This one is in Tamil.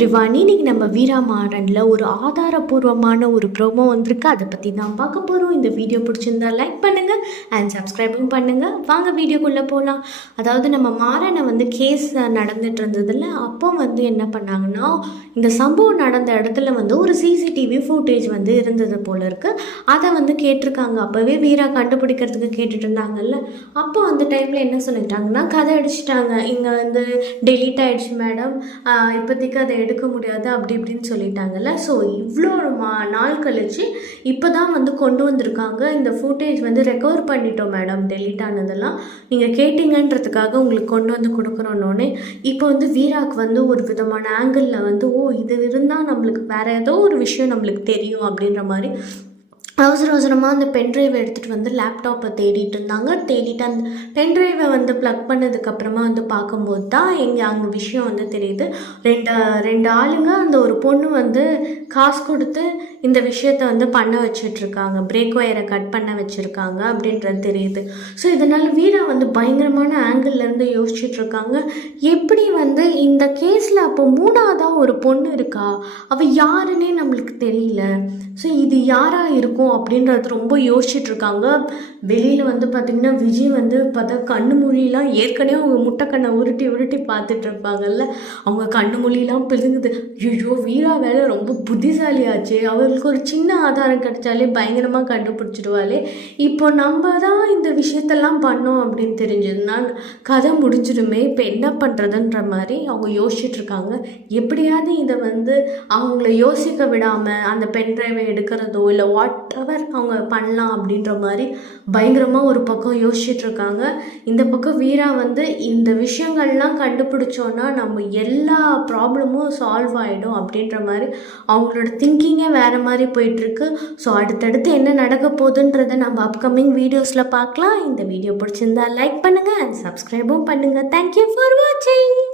எவ்ரிவான், இன்னைக்கு நம்ம வீரா மாறனில் ஒரு ஆதாரபூர்வமான ஒரு ப்ரோமோ வந்திருக்கு. அதை பற்றி தான் பார்க்க போகிறோம். இந்த வீடியோ பிடிச்சிருந்தா லைக் பண்ணுங்கள் அண்ட் சப்ஸ்கிரைபும் பண்ணுங்கள். வாங்க வீடியோக்குள்ளே போகலாம். அதாவது நம்ம மாறனை வந்து கேஸ் நடந்துட்டு இருந்ததில்ல, அப்போ வந்து என்ன பண்ணாங்கன்னா, இந்த சம்பவம் நடந்த இடத்துல வந்து ஒரு சிசிடிவி ஃபுட்டேஜ் வந்து இருந்தது போல இருக்குது. அதை வந்து கேட்டிருக்காங்க. அப்போவே வீரா கண்டுபிடிக்கிறதுக்கு கேட்டுட்டு இருந்தாங்கல்ல. அப்போ அந்த டைமில் என்ன சொல்லிட்டாங்கன்னா, கதை அடிச்சிட்டாங்க, இங்கே வந்து டெலீட் ஆகிடுச்சு மேடம், இப்போதைக்கு அதை எடுக்க முடியாது அப்படி இப்படின்னு சொல்லிட்டாங்கல்ல. ஸோ இவ்வளோ நாள் கழிச்சு இப்போ தான் வந்து கொண்டு வந்திருக்காங்க. இந்த ஃபுட்டேஜ் வந்து ரெக்கவர் பண்ணிட்டோம் மேடம், டெலீட் ஆனதெல்லாம் நீங்கள் கேட்டிங்கன்றதுக்காக உங்களுக்கு கொண்டு வந்து கொடுக்குறோன்னே. இப்போ வந்து வீராக்கு வந்து ஒரு விதமான ஆங்கிளில் வந்து இது இருந்தால் நம்மளுக்கு வேறு ஏதோ ஒரு விஷயம் நம்மளுக்கு தெரியும் அப்படின்ற மாதிரி அவசரமாக அந்த பென்ட்ரைவை எடுத்துகிட்டு வந்து லேப்டாப்பை தேடிட்டு இருந்தாங்க. தேடிட்டு அந்த பென்ட்ரைவை வந்து ப்ளக் பண்ணதுக்கப்புறமா வந்து பார்க்கும்போது தான் அங்கே விஷயம் வந்து தெரியுது. ரெண்டு ஆளுங்க அந்த ஒரு பொண்ணு வந்து காசு கொடுத்து இந்த விஷயத்த வந்து பண்ண வச்சிட்ருக்காங்க, பிரேக் ஒயரை கட் பண்ண வச்சுருக்காங்க அப்படின்றது தெரியுது. ஸோ இதனால் வீரா வந்து பயங்கரமான ஆங்கிள்லேருந்து யோசிச்சுட்ருக்காங்க. எப்படி வந்து இந்த கேஸில் அப்போ மூணாவதாக ஒரு பொண்ணு இருக்கா, அவள் யாருன்னே நம்மளுக்கு தெரியல. ஸோ இது யாராக இருக்கும் அப்படின்றது ரொம்ப யோசிச்சுட்ருக்காங்க. வெளியில் வந்து பார்த்திங்கன்னா விஜய் வந்து பார்த்தா கண்ணு மொழியெலாம் ஏற்கனவே அவங்க முட்டைக்கண்ணை உருட்டி பார்த்துட்ருப்பாங்கல்ல, அவங்க கண்ணு மொழியெலாம் பிதுங்குது. ஐயோ வீரா வேலை ரொம்ப புத்திசாலியாச்சு, அவர்களுக்கு ஒரு சின்ன ஆதாரம் கிடைச்சாலே பயங்கரமாக கண்டுபிடிச்சிடுவாளே, இப்போ நம்ம தான் இந்த விஷயத்தெல்லாம் பண்ணோம் அப்படின்னு தெரிஞ்சதுன்னா கதை முடிஞ்சிடுமே, இப்போ என்ன பண்ணுறதுன்ற மாதிரி அவங்க யோசிச்சுட்ருக்காங்க. எப்படியாவது இதை வந்து அவங்கள யோசிக்க விடாமல் அந்த பென்ட்ரைவை எடுக்கிறதோ இல்லை வாட் எவர் அவங்க பண்ணலாம் அப்படின்ற மாதிரி பயங்கரமாக ஒரு பக்கம் யோசிச்சுட்ருக்காங்க. இந்த பக்கம் வீரா வந்து இந்த விஷயங்கள்லாம் கண்டுபிடிச்சோன்னா நம்ம எல்லா ப்ராப்ளமும் சால்வ் ஆகிடும் அப்படின்ற மாதிரி அவங்களோட திங்கிங்கே வேறு மாதிரி போயிட்டுருக்கு. ஸோ அடுத்தடுத்து என்ன நடக்க போகுதுன்றதை நம்ம அப்கமிங் வீடியோஸில் பார்க்கலாம். இந்த வீடியோ பிடிச்சிருந்தா லைக் பண்ணுங்கள் அண்ட் சப்ஸ்கிரைபும் பண்ணுங்கள். தேங்க்யூ ஃபார் வாட்சிங்.